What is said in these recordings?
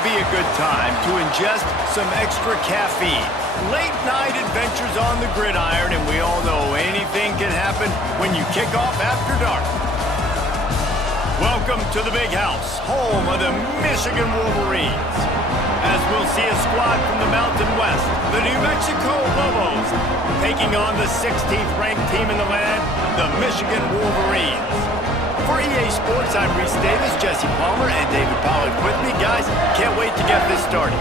would be a good time to ingest some extra caffeine. Late night adventures on the gridiron, and we all know anything can happen when you kick off after dark. Welcome to the Big House, home of the Michigan Wolverines. As we'll see a squad from the Mountain West, the New Mexico Lobos, taking on the 16th ranked team in the land, the Michigan Wolverines. For EA Sports, I'm Reese Davis, Jesse Palmer, and David Pollack with me. Guys, can't wait to get this started.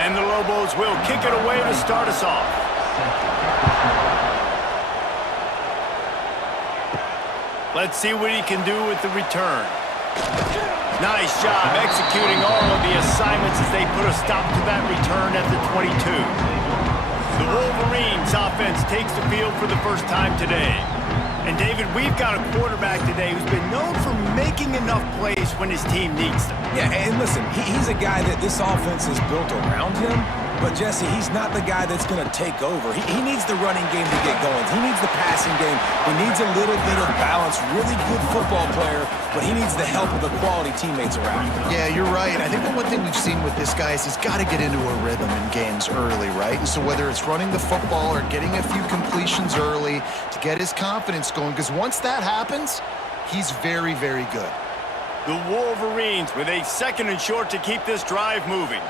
And the Lobos will kick it away to start us off. Let's see what he can do with the return. Nice job executing all of the assignments as they put a stop to that return at the 22. The Wolverines offense takes the field for the first time today. And David, we've got a quarterback today who's been known for making enough plays when his team needs them. Yeah, and listen, he's a guy that this offense is built around him. But, Jesse, he's not the guy that's going to take over. He needs the running game to get going. He needs the passing game. He needs a little bit of balance. Really good football player, but he needs the help of the quality teammates around him. Yeah, you're right. I think the one thing we've seen with this guy is he's got to get into a rhythm in games early, right? And so whether it's running the football or getting a few completions early to get his confidence going, because once that happens, he's very, very good. The Wolverines with a 2nd and short to keep this drive moving.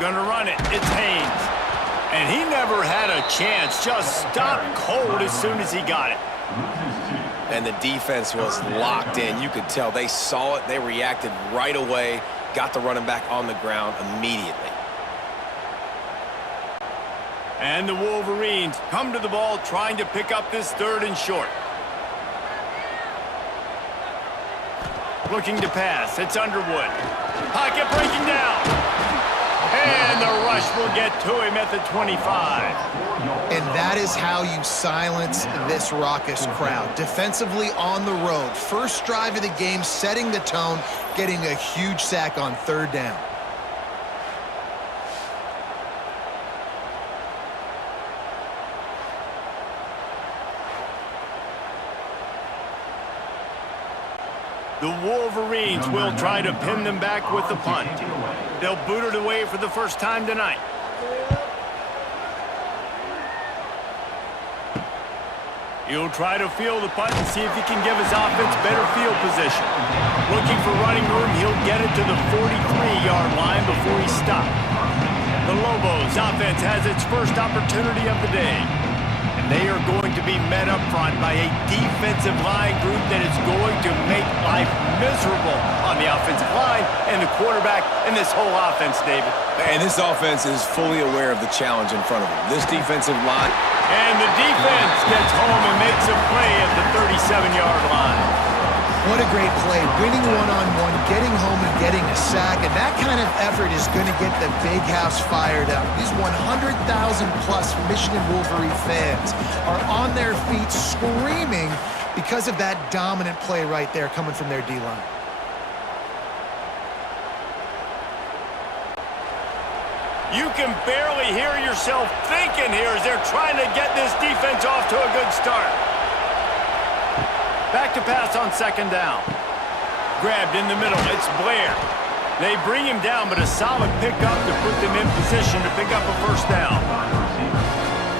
Gonna run it. It's Haynes. And he never had a chance. Just stopped cold as soon as he got it. And the defense was locked in. You could tell they saw it. They reacted right away. Got the running back on the ground immediately. And the Wolverines come to the ball trying to pick up this 3rd and short. Looking to pass. It's Underwood. Pocket breaking down. And the rush will get to him at the 25. And that is how you silence this raucous crowd. Defensively on the road. First drive of the game, setting the tone, getting a huge sack on 3rd down. The Wolverines will try to pin them back with the punt. They'll boot it away for the first time tonight. He'll try to field the punt and see if he can give his offense better field position. Looking for running room, he'll get it to the 43-yard line before he stopped. The Lobos offense has its first opportunity of the day. And they are going to be met up front by a defensive line group that is going to make life miserable on the offensive line and the quarterback and this whole offense, David. And this offense is fully aware of the challenge in front of them. This defensive line. And the defense gets home and makes a play at the 37-yard line. What a great play. Winning one-on-one, getting home and getting a sack. And that kind of effort is going to get the Big House fired up. These 100,000-plus Michigan Wolverine fans are on their feet screaming because of that dominant play right there coming from their D-line. You can barely hear yourself thinking here as they're trying to get this defense off to a good start. Back to pass on 2nd down. Grabbed in the middle. It's Blair. They bring him down, but a solid pickup to put them in position to pick up a 1st down.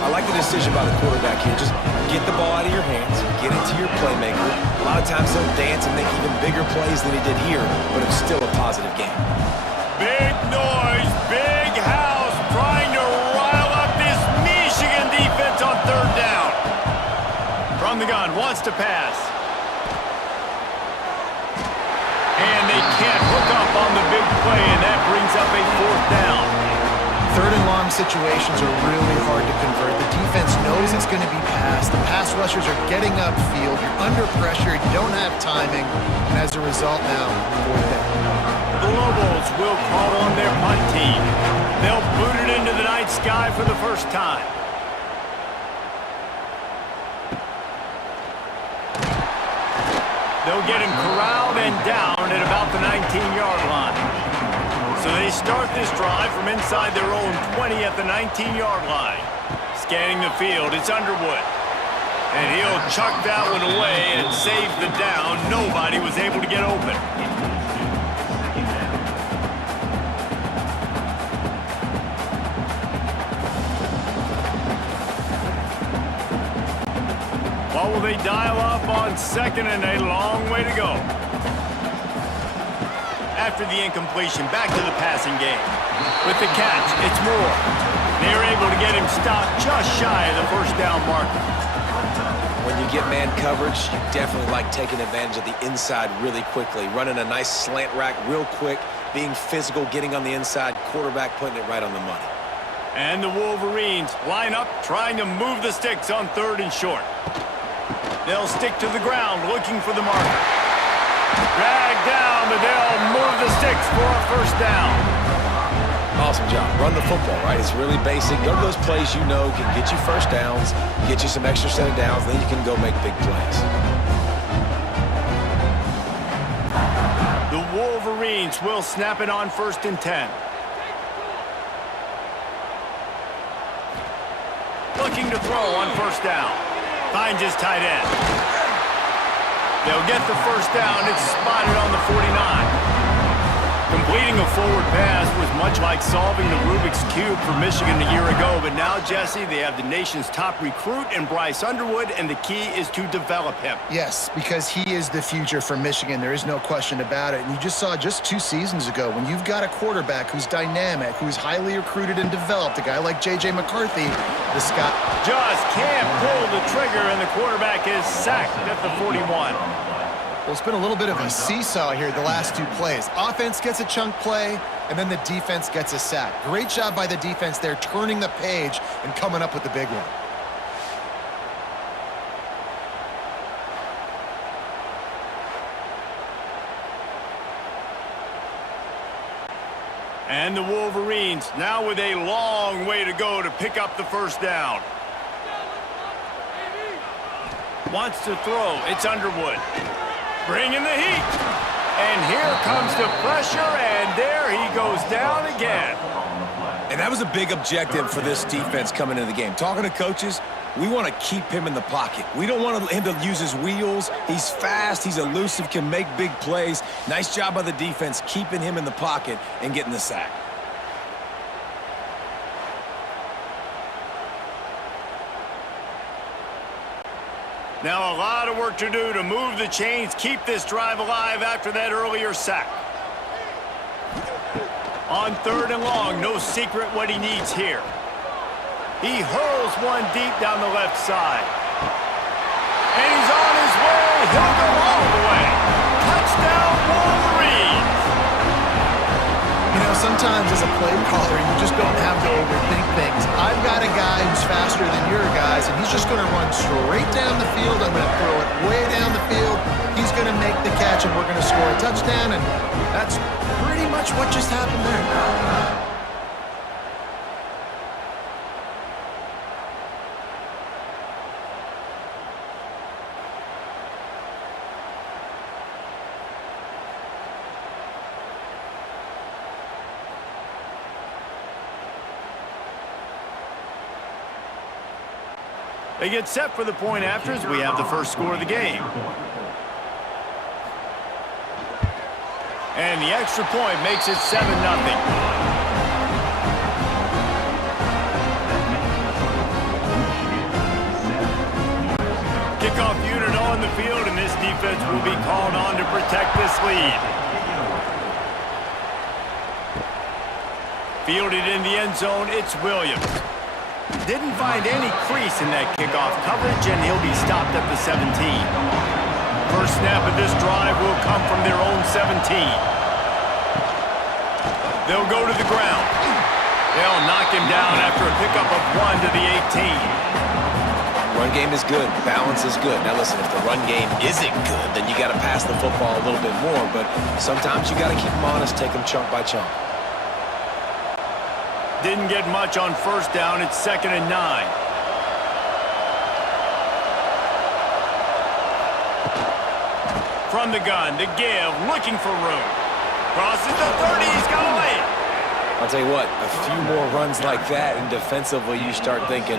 I like the decision by the quarterback here. Just get the ball out of your hands, get it to your playmaker. A lot of times he'll dance and make even bigger plays than he did here, but it's still a positive game. Big noise, big house, trying to rile up this Michigan defense on 3rd down. From the gun, wants to pass. And they can't hook up on the big play, and that brings up a 4th down. 3rd and long situations are really hard to convert. The defense knows it's going to be passed. The pass rushers are getting upfield. You're under pressure. You don't have timing. And as a result now, 4th down. The Lobos will call on their punt team. They'll boot it into the night sky for the first time. They'll get him corralled and down at about the 19-yard line. So they start this drive from inside their own 20 at the 19-yard line. Scanning the field, it's Underwood. And he'll chuck that one away and save the down. Nobody was able to get open. What will they dial up on second and a long way to go? After the incompletion, back to the passing game. With the catch, it's Moore. They were able to get him stopped just shy of the first down marker. When you get man coverage, you definitely like taking advantage of the inside really quickly, running a nice slant rack real quick, being physical, getting on the inside, quarterback putting it right on the money. And the Wolverines line up, trying to move the sticks on third and short. They'll stick to the ground, looking for the marker. Dragged down, but they'll move the sticks for a first down. Awesome job. Run the football, right? It's really basic. Go to those plays you know can get you first downs, get you some extra set of downs, then you can go make big plays. The Wolverines will snap it on 1st and 10. Looking to throw on first down. Finds his tight end. They'll get the first down. It's spotted on the 49. Completing a forward pass was much like solving the Rubik's Cube for Michigan a year ago, but now, Jesse, they have the nation's top recruit in Bryce Underwood, and the key is to develop him. Yes, because he is the future for Michigan. There is no question about it. And you just saw just 2 seasons ago, when you've got a quarterback who's dynamic, who's highly recruited and developed, a guy like J.J. McCarthy, the Scott just can't pull the trigger, and the quarterback is sacked at the 41. Well, it's been a little bit of a seesaw here the last 2 plays. Offense gets a chunk play, and then the defense gets a sack. Great job by the defense there, turning the page and coming up with the big one. And the Wolverines now with a long way to go to pick up the first down. Wants to throw. It's Underwood. Bringing the heat. And here comes the pressure, and there he goes down again. And that was a big objective for this defense coming into the game. Talking to coaches, we want to keep him in the pocket. We don't want him to use his wheels. He's fast, he's elusive, can make big plays. Nice job by the defense keeping him in the pocket and getting the sack. Now a lot of work to do to move the chains, keep this drive alive after that earlier sack. On 3rd and long, no secret what he needs here. He hurls one deep down the left side. And he's on his way. He'll go all the way. Touchdown, Wolverines! You know, sometimes as a play caller, you just don't have to overthink things. I've got a guy who's faster than your guys, and he's just going to run straight down the field. I'm going to throw it way down the field. He's going to make the catch, and we're going to score a touchdown, and that's pretty much what just happened there. They get set for the point after as we have the first score of the game. And the extra point makes it 7-0. Kickoff unit on the field, and this defense will be called on to protect this lead. Fielded in the end zone, it's Williams. Didn't find any crease in that kickoff coverage, and he'll be stopped at the 17. First snap of this drive will come from their own 17. They'll go to the ground. They'll knock him down after a pickup of 1 to the 18. Run game is good. Balance is good. Now listen, if the run game isn't good, then you got to pass the football a little bit more, but sometimes you got to keep them honest, take them chunk by chunk. Didn't get much on first down. It's 2nd and 9. From the gun, to give, looking for room. Crosses the 30. He's got to lay it. I'll tell you what, a few more runs like that, and defensively you start thinking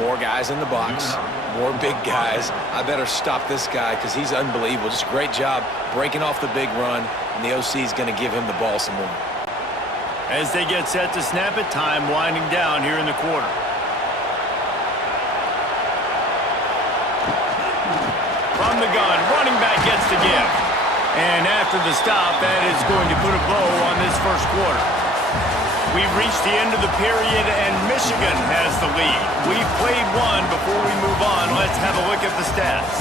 more guys in the box, more big guys. I better stop this guy because he's unbelievable. Just a great job breaking off the big run, and the OC is going to give him the ball some more. As they get set to snap it, time winding down here in the quarter. From the gun, running back gets the give. And after the stop, that is going to put a bow on this first quarter. We've reached the end of the period, and Michigan has the lead. We've played one. Before we move on, let's have a look at the stats.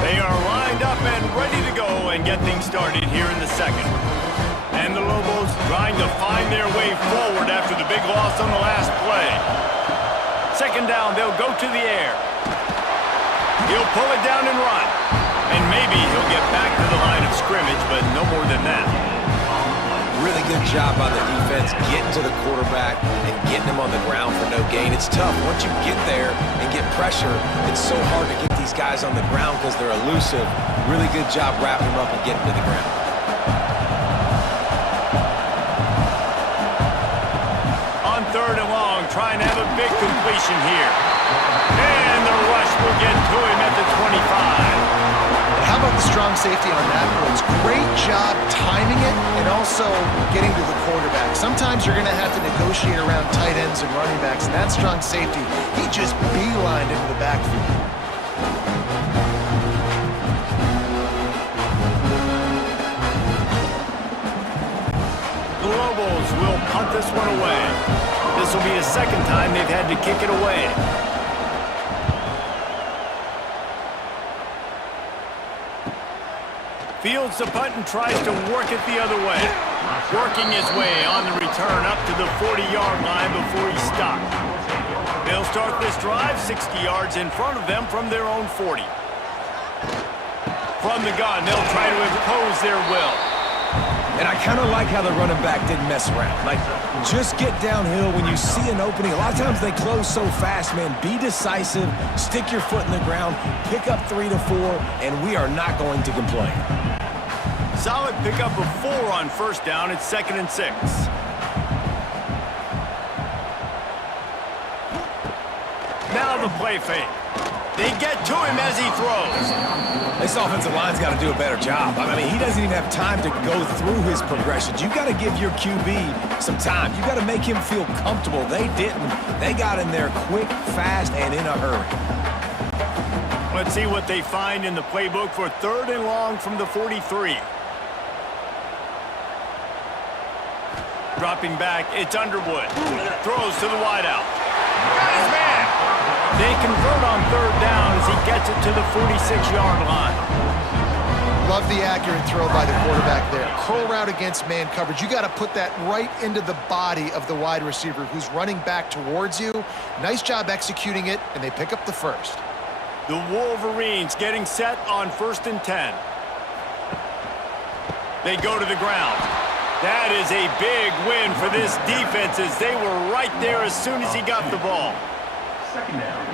They are lined up and ready to go and get things started here in the second. And the Lobos trying to find their way forward after the big loss on the last play. Second down, they'll go to the air. He'll pull it down and run. And maybe he'll get back to the line of scrimmage, but no more than that. Really good job by the defense getting to the quarterback and getting him on the ground for no gain. It's tough. Once you get there and get pressure, it's so hard to get these guys on the ground because they're elusive. Really good job wrapping them up and getting to the ground. On third and long, trying to have a big completion here. And the rush will get to him at the 25. How about the strong safety on that blitz? Great job timing it and also getting to the quarterback. Sometimes you're going to have to negotiate around tight ends and running backs, and that strong safety, he just beelined into the backfield. The Lobos will punt this one away. This will be the second time they've had to kick it away. Fields the punt and tries to work it the other way. Working his way on the return up to the 40-yard line before he stopped. They'll start this drive 60 yards in front of them from their own 40. From the gun, they'll try to impose their will. And I kind of like how the running back didn't mess around. Like, just get downhill when you see an opening. A lot of times they close so fast, man. Be decisive, stick your foot in the ground, pick up 3 to 4, and we are not going to complain. Solid pickup of 4 on first down. It's 2nd and 6. Now the play fake. They get to him as he throws. This offensive line's got to do a better job. I mean, he doesn't even have time to go through his progressions. You got to give your QB some time. You got to make him feel comfortable. They didn't. They got in there quick, fast, and in a hurry. Let's see what they find in the playbook for 3rd and long from the 43. Dropping back, it's Underwood. Throws to the wideout. Got his man. They convert on 3rd down as he gets it to the 46-yard line. Love the accurate throw by the quarterback there. Curl route against man coverage. You got to put that right into the body of the wide receiver who's running back towards you. Nice job executing it, and they pick up the first. The Wolverines getting set on 1st and 10. They go to the ground. That is a big win for this defense as they were right there as soon as he got the ball.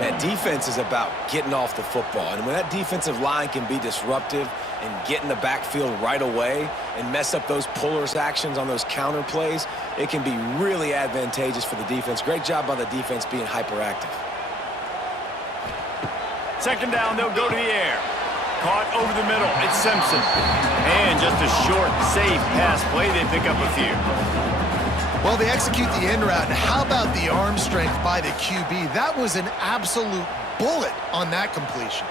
Man, defense is about getting off the football. And when that defensive line can be disruptive and get in the backfield right away and mess up those pullers actions on those counter plays, it can be really advantageous for the defense. Great job by the defense being hyperactive. 2nd down, they'll go to the air. Caught over the middle, it's Simpson. And just a short, safe pass play, they pick up a few. Well, they execute the end route, and how about the arm strength by the QB? That was an absolute bullet on that completion.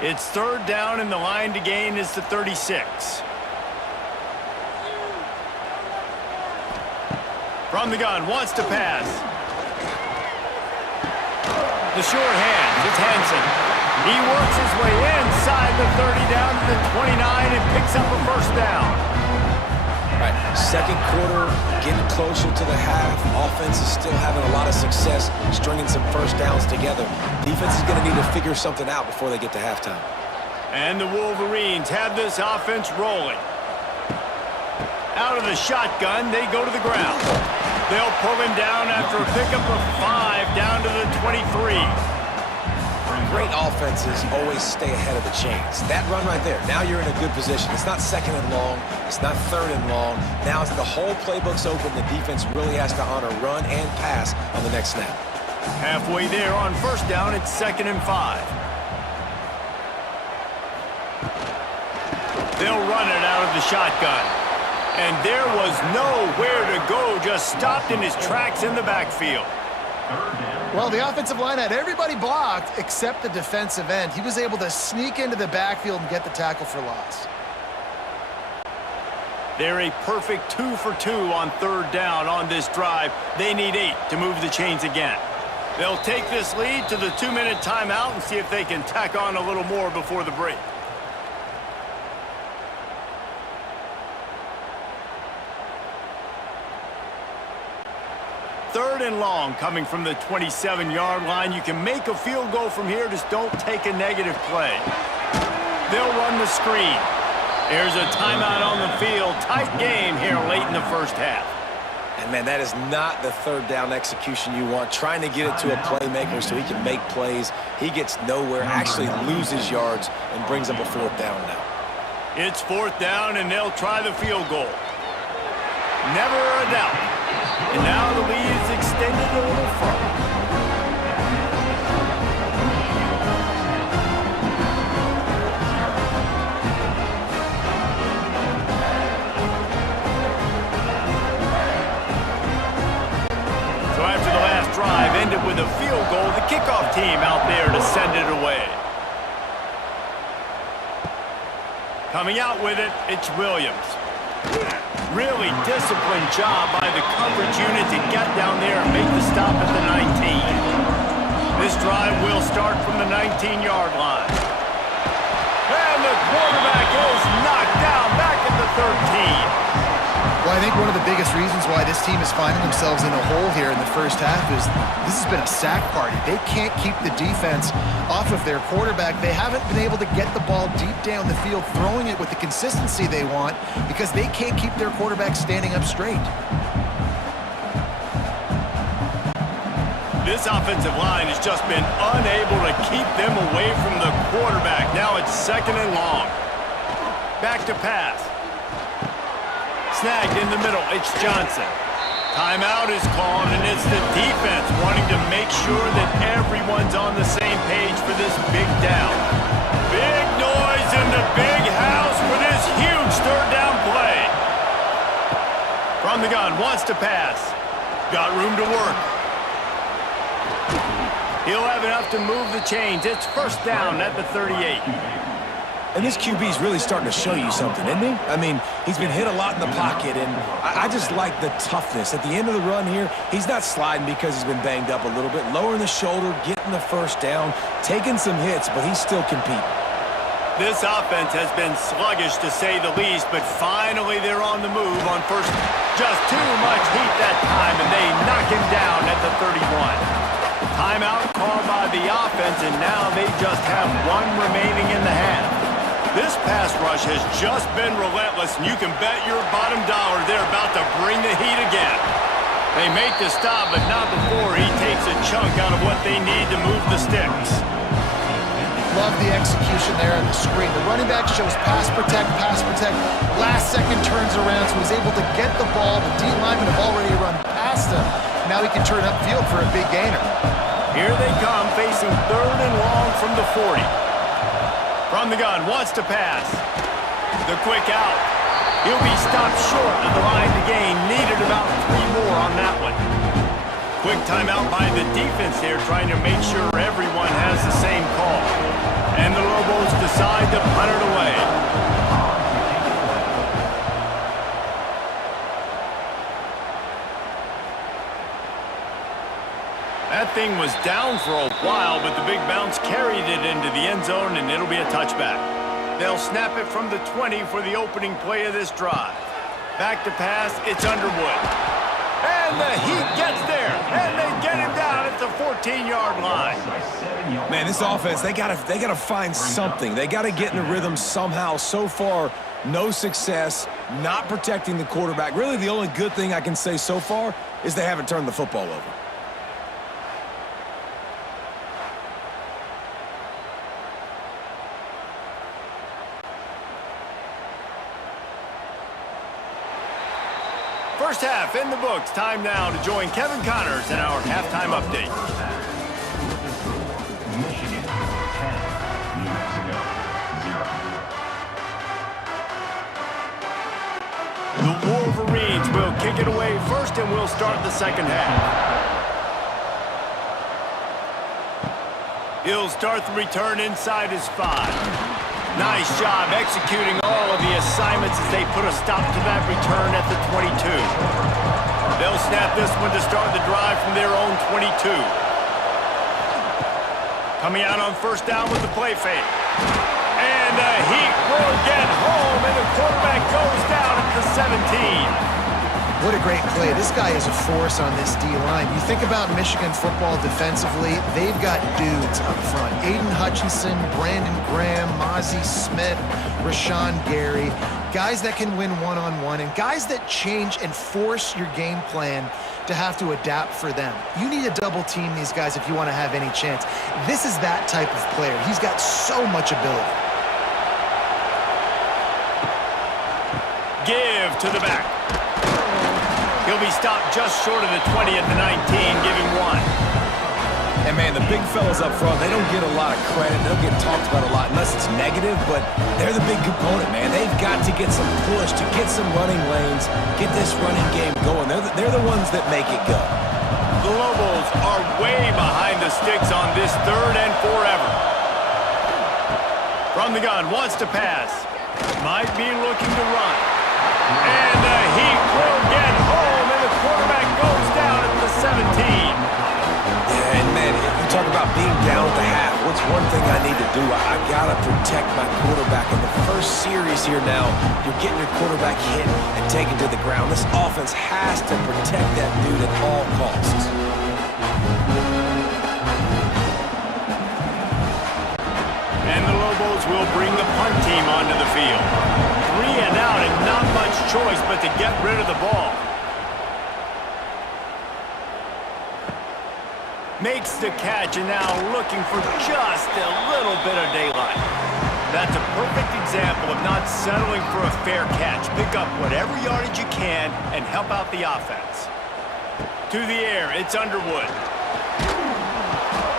It's 3rd down, and the line to gain is the 36. From the gun, wants to pass. The short hand, it's Hansen. He works his way inside the 30 down to the 29 and picks up a 1st down. All right, 2nd quarter, getting closer to the half. Offense is still having a lot of success stringing some 1st downs together. Defense is going to need to figure something out before they get to halftime. And the Wolverines have this offense rolling. Out of the shotgun, they go to the ground. They'll pull him down after a pickup of 5 down to the 23. Great offenses always stay ahead of the chains. That run right there, now you're in a good position. It's not second and long. It's not third and long. Now as the whole playbook's open, the defense really has to honor run and pass on the next snap. Halfway there on first down, it's 2nd and 5. They'll run it out of the shotgun. And there was nowhere to go, just stopped in his tracks in the backfield. Well, the offensive line had everybody blocked except the defensive end. He was able to sneak into the backfield and get the tackle for loss. They're a perfect 2 for 2 on 3rd down on this drive. They need 8 to move the chains again. They'll take this lead to the 2-minute timeout and see if they can tack on a little more before the break. Third and long coming from the 27-yard line. You can make a field goal from here, just don't take a negative play. They'll run the screen. There's a timeout on the field. Tight game here late in the first half. And, man, that is not the 3rd down execution you want. Trying to get it to a playmaker so he can make plays. He gets nowhere, actually loses yards, and brings up a 4th down now. It's 4th down, and they'll try the field goal. Never a doubt. And now the lead is extended a little further. So after the last drive ended with a field goal, the kickoff team out there to send it away. Coming out with it, it's Williams. Really disciplined job by the coverage unit to get down there and make the stop at the 19. This drive will start from the 19-yard line. And the quarterback is knocked down back at the 13. Well, I think one of the biggest reasons why this team is finding themselves in a hole here in the first half is this has been a sack party. They can't keep the defense off of their quarterback. They haven't been able to get the ball deep down the field, throwing it with the consistency they want because they can't keep their quarterback standing up straight. This offensive line has just been unable to keep them away from the quarterback. Now it's 2nd and long. Back to pass. Snagged in the middle, it's Johnson. Timeout is called, and it's the defense wanting to make sure that everyone's on the same page for this big down. Big noise in the big house for this huge 3rd down play. From the gun, wants to pass. Got room to work. He'll have enough to move the chains. It's 1st down at the 38. And this QB's really starting to show you something, isn't he? I mean, he's been hit a lot in the pocket, and I just like the toughness. At the end of the run here, he's not sliding because he's been banged up a little bit. Lowering the shoulder, getting the 1st down, taking some hits, but he's still competing. This offense has been sluggish, to say the least, but finally they're on the move on first. Just too much heat that time, and they knock him down at the 31. Timeout called by the offense, and now they just have 1 remaining in the half. This pass rush has just been relentless, and you can bet your bottom dollar they're about to bring the heat again. They make the stop, but not before he takes a chunk out of what they need to move the sticks. Love the execution there on the screen. The running back shows pass protect, pass protect. Last second turns around, so he's able to get the ball. The D linemen have already run past him. Now he can turn upfield for a big gainer. Here they come, facing 3rd and long from the 40. From the gun, wants to pass. The quick out. He'll be stopped short of the line to gain. Needed about 3 more on that one. Quick timeout by the defense here, trying to make sure everyone has the same call. And the Lobos decide to punt it away. That thing was down for a while, but the big bounce carried it into the end zone, and it'll be a touchback. They'll snap it from the 20 for the opening play of this drive. Back to pass, it's Underwood. And the heat gets there, and they get him down at the 14-yard line. Man, this offense, they gotta find something. They gotta get in the rhythm somehow. So far, no success, not protecting the quarterback. Really, the only good thing I can say so far is they haven't turned the football over. First half in the books. Time now to join Kevin Connors in our halftime update. Michigan 10, New Mexico 0. The Wolverines will kick it away first, and we'll start the second half. He'll start the return inside his 5. Nice job executing all of the assignments as they put a stop to that return at the 22. They'll snap this one to start the drive from their own 22. Coming out on first down with the play fake. And the Heat will get home, and the quarterback goes down at the 17. What a great play. This guy is a force on this D-line. You think about Michigan football defensively, they've got dudes up front. Aiden Hutchinson, Brandon Graham, Mozzie Smith, Rashawn Gary. Guys that can win one-on-one and guys that change and force your game plan to have to adapt for them. You need to double team these guys if you want to have any chance. This is that type of player. He's got so much ability. Give to the back. He'll be stopped just short of the 20 at the 19, giving 1. And, man, the big fellas up front, they don't get a lot of credit. They don't get talked about a lot unless it's negative, but they're the big component, man. They've got to get some push, to get some running lanes, get this running game going. They're the ones that make it go. The Lobos are way behind the sticks on this 3rd and forever. From the gun, wants to pass. Might be looking to run. And the Heat will get home, and the quarterback goes down at the 17. Yeah, and man, you talk about being down at the half. What's one thing I need to do? I got to protect my quarterback. In the first series here now, you're getting your quarterback hit and taken to the ground. This offense has to protect that dude at all costs. And the Lobos will bring the punt team onto the field. 3 and out, and not much choice but to get rid of the ball. Makes the catch, and now looking for just a little bit of daylight. That's a perfect example of not settling for a fair catch. Pick up whatever yardage you can and help out the offense. To the air, it's Underwood.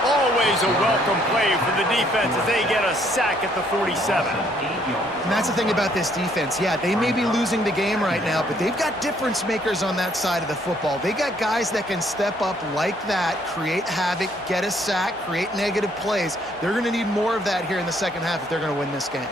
Always a welcome play for the defense as they get a sack at the 47. And that's the thing about this defense. Yeah, they may be losing the game right now, but they've got difference makers on that side of the football. They got guys that can step up like that, create havoc, get a sack, create negative plays. They're going to need more of that here in the second half if they're going to win this game.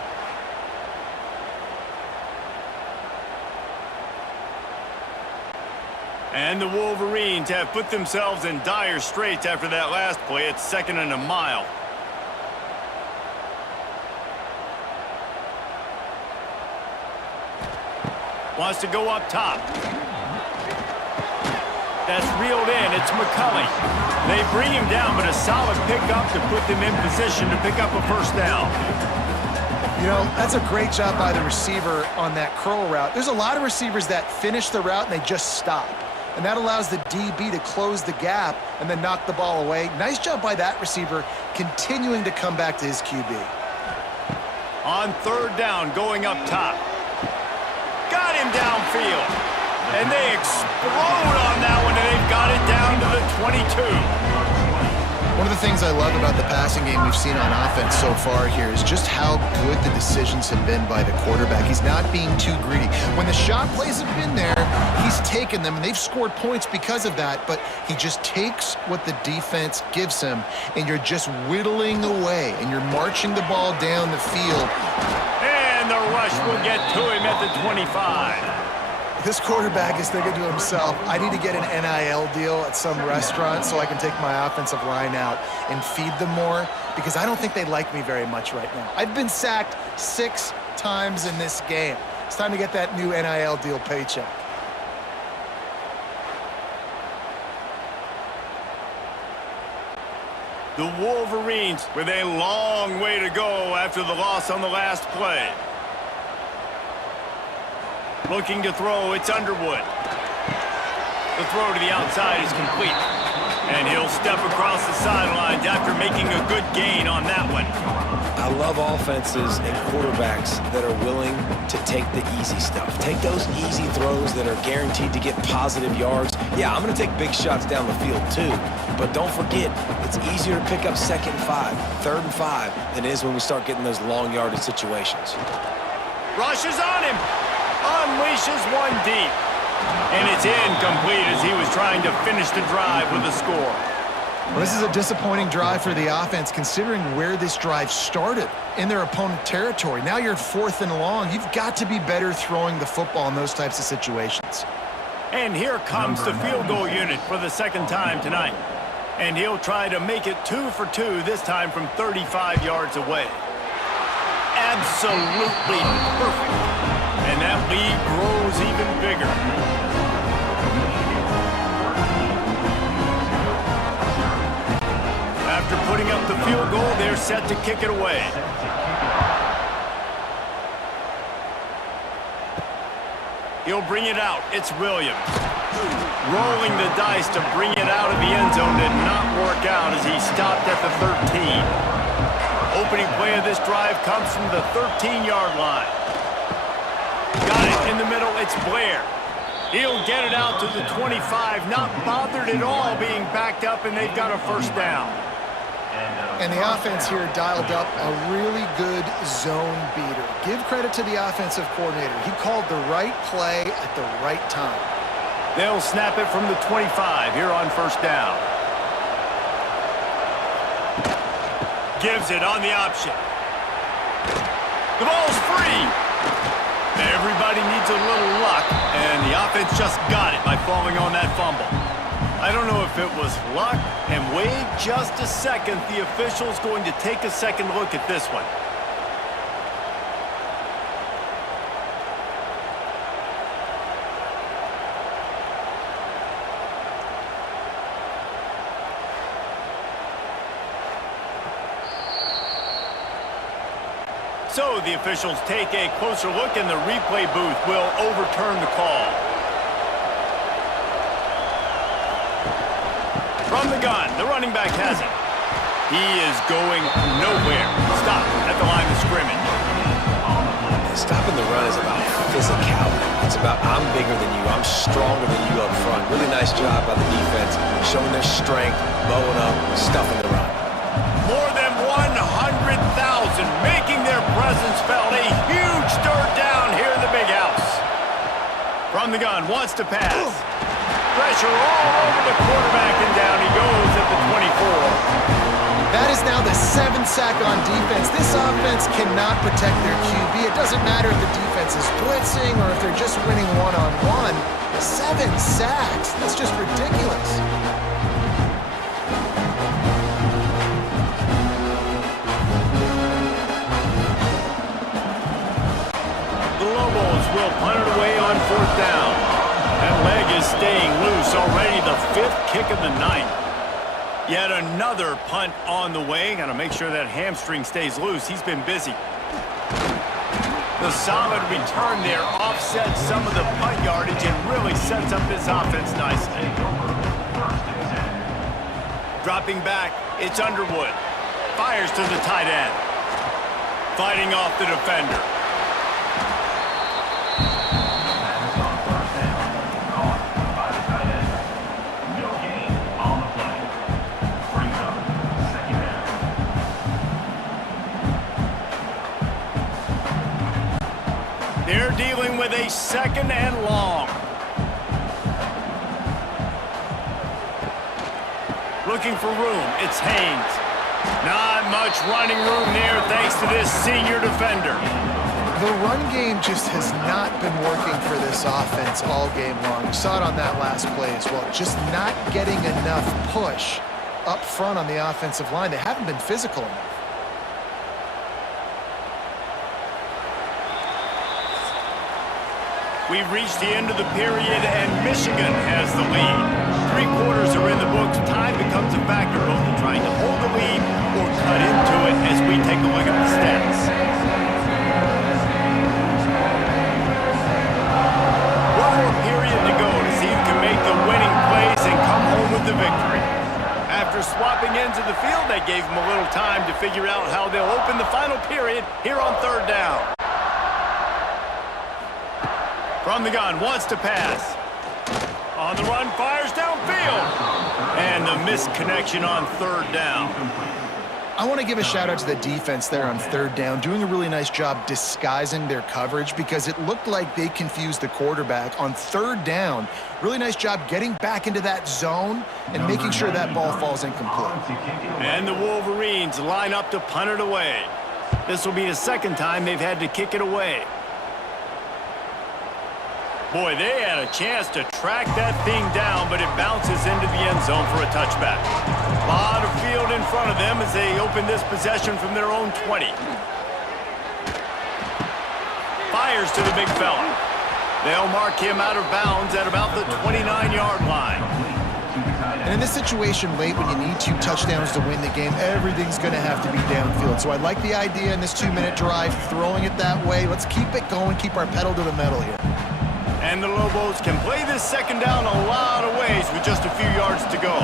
And the Wolverines have put themselves in dire straits after that last play. It's 2nd and a mile. Wants to go up top. That's reeled in. It's McCulley. They bring him down, but a solid pickup to put them in position to pick up a first down. You know, that's a great job by the receiver on that curl route. There's a lot of receivers that finish the route and they just stop. And that allows the DB to close the gap and then knock the ball away. Nice job by that receiver continuing to come back to his QB. On 3rd down, going up top. Got him downfield. And they explode on that one, and they've got it down to the 22. One of the things I love about the passing game we've seen on offense so far here is just how good the decisions have been by the quarterback. He's not being too greedy. When the shot plays have been there, he's taken them, and they've scored points because of that, but he just takes what the defense gives him, and you're just whittling away, and you're marching the ball down the field. And the rush will get to him at the 25. This quarterback is thinking to himself, I need to get an NIL deal at some restaurant so I can take my offensive line out and feed them more, because I don't think they like me very much right now. I've been sacked 6 times in this game. It's time to get that new NIL deal paycheck. The Wolverines with a long way to go after the loss on the last play. Looking to throw, it's Underwood. The throw to the outside is complete. And he'll step across the sidelines after making a good gain on that one. I love offenses and quarterbacks that are willing to take the easy stuff. Take those easy throws that are guaranteed to get positive yards. Yeah, I'm going to take big shots down the field too. But don't forget, it's easier to pick up 2nd and 5, 3rd and 5 than it is when we start getting those long yardage situations. Rushes on him. Unleashes one deep. And it's incomplete as he was trying to finish the drive with a score. Well, this is a disappointing drive for the offense considering where this drive started, in their opponent territory. Now you're 4th and long. You've got to be better throwing the football in those types of situations. And here comes the field goal unit for the 2nd time tonight. And he'll try to make it 2 for 2, this time from 35 yards away. Absolutely perfect. And that lead grows even bigger. After putting up the field goal, they're set to kick it away. He'll bring it out. It's Williams. Rolling the dice to bring it out of the end zone did not work out as he stopped at the 13. Opening play of this drive comes from the 13-yard line. Got it in the middle. It's Blair. He'll get it out to the 25. Not bothered at all being backed up, and they've got a 1st down. And the offense here dialed up a really good zone beater. Give credit to the offensive coordinator. He called the right play at the right time. They'll snap it from the 25 here on 1st down. Gives it on the option. The ball's free. Everybody needs a little luck, and the offense just got it by falling on that fumble. I don't know if it was luck, and wait just a second. The official's going to take a second look at this one. So the officials take a closer look, and the replay booth will overturn the call. From the gun, the running back has it. He is going nowhere. Stop at the line of scrimmage. Stopping the run is about physicality. It's about I'm bigger than you, I'm stronger than you up front. Really nice job by the defense, showing their strength, bowing up, stuffing the run. More than 100,000 making their presence felt. A huge third down here in the big house. From the gun, wants to pass. Pressure all over the quarterback, and down he goes at the 24. That is now the 7th sack on defense. This offense cannot protect their QB. It doesn't matter if the defense is blitzing or if they're just winning one-on-one. 7 sacks. That's just ridiculous. The Lobos will punt it away on 4th down. That leg is staying loose already, the 5th kick of the night. Yet another punt on the way. Got to make sure that hamstring stays loose. He's been busy. The solid return there offsets some of the punt yardage and really sets up this offense nicely. Dropping back, it's Underwood. Fires to the tight end. Fighting off the defender. They're dealing with a 2nd and long. Looking for room. It's Haynes. Not much running room there thanks to this senior defender. The run game just has not been working for this offense all game long. We saw it on that last play as well. Just not getting enough push up front on the offensive line. They haven't been physical enough. We've reached the end of the period, and Michigan has the lead. 3 quarters are in the books. Time becomes a factor, both in trying to hold the lead or cut into it as we take a look at the stats. midfield. That gave them a little time to figure out how they'll open the final period here on third down. From the gun, wants to pass. On the run, fires downfield. And the missed connection on third down. I want to give a shout out to the defense there on third down, doing a really nice job disguising their coverage because it looked like they confused the quarterback on third down. Really nice job getting back into that zone and making sure that ball falls incomplete. And the Wolverines line up to punt it away. This will be the second time they've had to kick it away. Boy, they had a chance to track that thing down, but it bounces into the end zone for a touchback. A lot of field in front of them as they open this possession from their own 20. Fires to the big fella. They'll mark him out of bounds at about the 29-yard line. And in this situation late when you need 2 touchdowns to win the game, everything's going to have to be downfield. So I like the idea in this 2-minute drive, throwing it that way. Let's keep it going, keep our pedal to the metal here. And the Lobos can play this second down a lot of ways with just a few yards to go.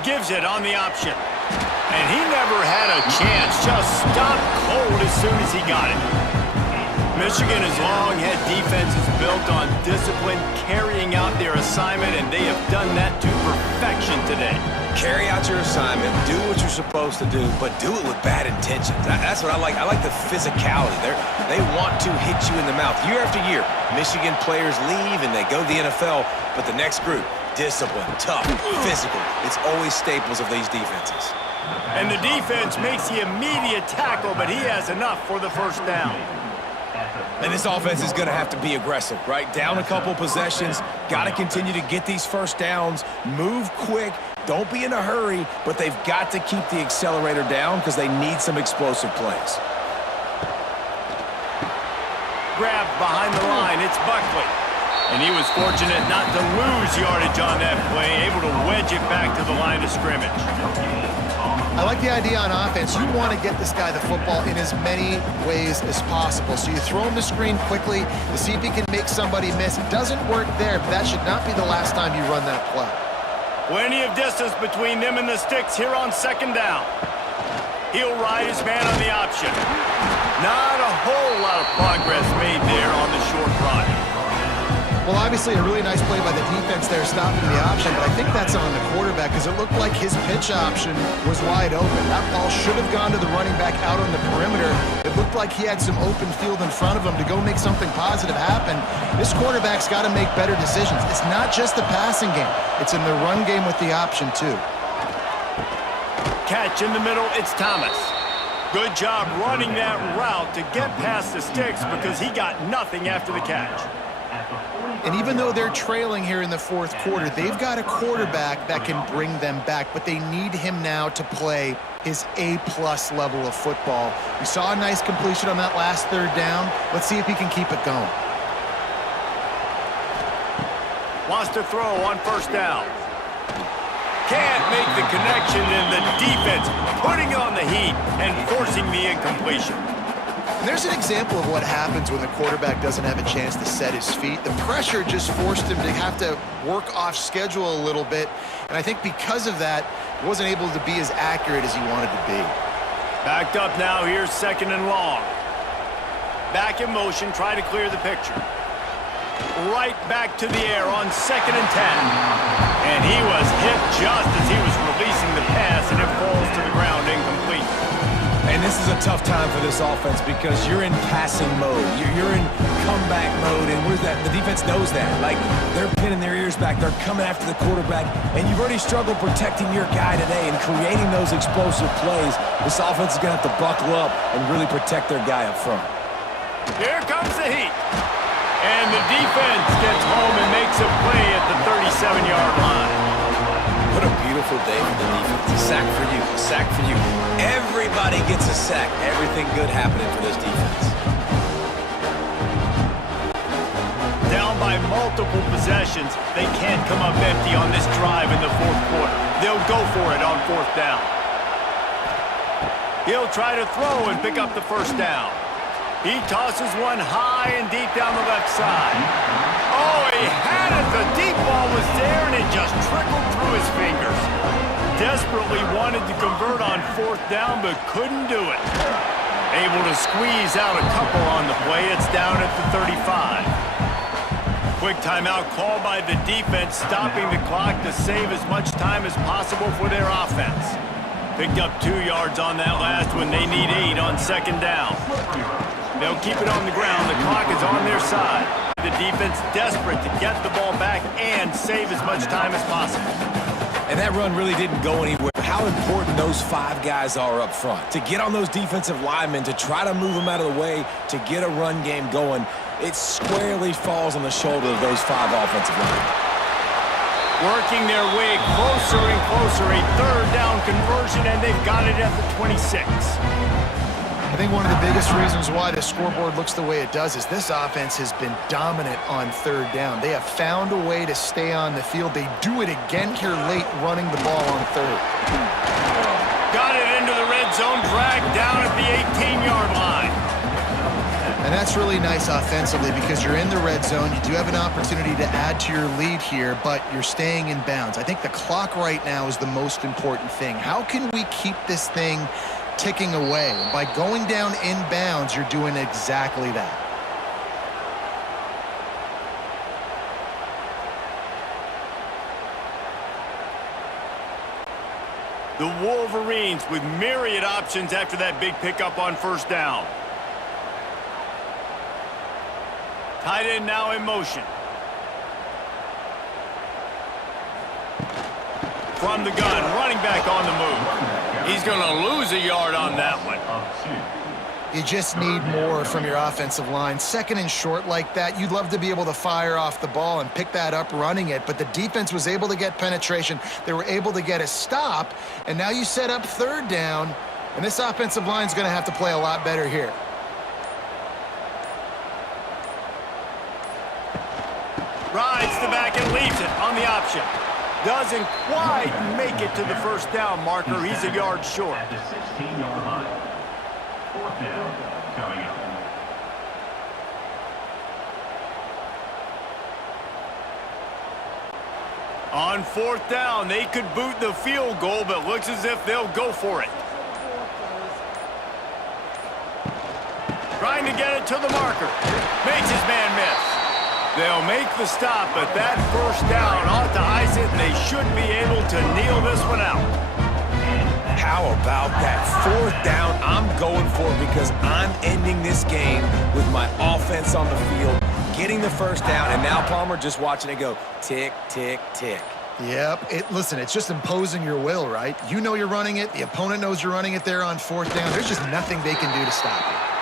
Gives it on the option. And he never had a chance. Just stopped cold as soon as he got it. Michigan has long had defenses built on discipline, carrying out their assignment, and they have done that to perfection today. Carry out your assignment, do what you're supposed to do, but do it with bad intentions. That's what I like. I like the physicality. They want to hit you in the mouth. Year after year, Michigan players leave and they go to the NFL, but the next group, discipline, tough, physical. It's always staples of these defenses. And the defense makes the immediate tackle, but he has enough for the first down. And this offense is going to have to be aggressive, right? Down a couple possessions, got to continue to get these first downs, move quick, don't be in a hurry, but they've got to keep the accelerator down because they need some explosive plays. Grabbed behind the line, it's Buckley. And he was fortunate not to lose yardage on that play, able to wedge it back to the line of scrimmage. I like the idea on offense. You want to get this guy the football in as many ways as possible. So you throw him the screen quickly to see if he can make somebody miss. It doesn't work there, but that should not be the last time you run that play. Plenty of distance between them and the sticks here on second down. He'll ride his man on the option. Not a whole lot of progress made there on the short run. Well, obviously a really nice play by the defense there stopping the option, but I think that's on the quarterback because it looked like his pitch option was wide open. That ball should have gone to the running back out on the perimeter. It looked like he had some open field in front of him to go make something positive happen. This quarterback's got to make better decisions. It's not just the passing game. It's in the run game with the option, too. Catch in the middle, it's Thomas. Good job running that route to get past the sticks because he got nothing after the catch. And even though they're trailing here in the fourth quarter, they've got a quarterback that can bring them back, but they need him now to play his A-plus level of football. We saw a nice completion on that last third down. Let's see if he can keep it going. Wants to throw on first down. Can't make the connection, and the defense putting on the heat and forcing the incompletion. And there's an example of what happens when the quarterback doesn't have a chance to set his feet. The pressure just forced him to have to work off schedule a little bit. And I think because of that, he wasn't able to be as accurate as he wanted to be. Backed up now, here's second and long. Back in motion, try to clear the picture. Right back to the air on second and 10. And he was hit just as he was releasing the pass, and it falls to the ground incomplete. And this is a tough time for this offense because you're in passing mode. You're in comeback mode, and the defense knows that. Like, they're pinning their ears back. They're coming after the quarterback, and you've already struggled protecting your guy today and creating those explosive plays. This offense is going to have to buckle up and really protect their guy up front. Here comes the heat. And the defense gets home and makes a play at the 37-yard line. What a beautiful day for the defense. A sack for you. A sack for you. Everybody gets a sack. Everything good happening for this defense. Down by multiple possessions, they can't come up empty on this drive in the fourth quarter. They'll go for it on fourth down. He'll try to throw and pick up the first down. He tosses one high and deep down the left side. Oh, he had it. The deep ball was there, and it just trickled through his fingers. Desperately wanted to convert on 4th down, but couldn't do it. Able to squeeze out a couple on the play. It's down at the 35. Quick timeout called by the defense, stopping the clock to save as much time as possible for their offense. Picked up 2 yards on that last one. They need 8 on 2nd down. They'll keep it on the ground. The clock is on their side. The defense desperate to get the ball back and save as much time as possible. And that run really didn't go anywhere. How important those 5 guys are up front. To get on those defensive linemen, to try to move them out of the way, to get a run game going, it squarely falls on the shoulder of those 5 offensive linemen. Working their way closer and closer. A 3rd down conversion, and they've got it at the 26. I think one of the biggest reasons why the scoreboard looks the way it does is this offense has been dominant on 3rd down. They have found a way to stay on the field. They do it again here late, running the ball on 3rd. Got it into the red zone, dragged down at the 18-yard line. And that's really nice offensively because you're in the red zone. You do have an opportunity to add to your lead here, but you're staying in bounds. I think the clock right now is the most important thing. How can we keep this thing ticking away? By going down in bounds, you're doing exactly that. The Wolverines with myriad options after that big pickup on 1st down. Tight end now in motion. From the gun, running back on the move. He's going to lose a yard on that one. You just need more from your offensive line. 2nd and short like that, you'd love to be able to fire off the ball and pick that up running it, but the defense was able to get penetration. They were able to get a stop, and now you set up 3rd down, and this offensive line is going to have to play a lot better here. Rides the back and leaves it on the option. Doesn't quite make it to the 1st down marker. He's a yard short. At the 16-yard line. 4th down coming up. On 4th down, they could boot the field goal, but looks as if they'll go for it. Trying to get it to the marker. Makes his man miss. They'll make the stop, but that 1st down ought to ice it, and they should be able to kneel this one out. How about that 4th down? I'm going for it because I'm ending this game with my offense on the field, getting the 1st down, and now Palmer just watching it go tick, tick, tick. Yep. Listen, it's just imposing your will, right? You know you're running it. The opponent knows you're running it there on 4th down. There's just nothing they can do to stop it.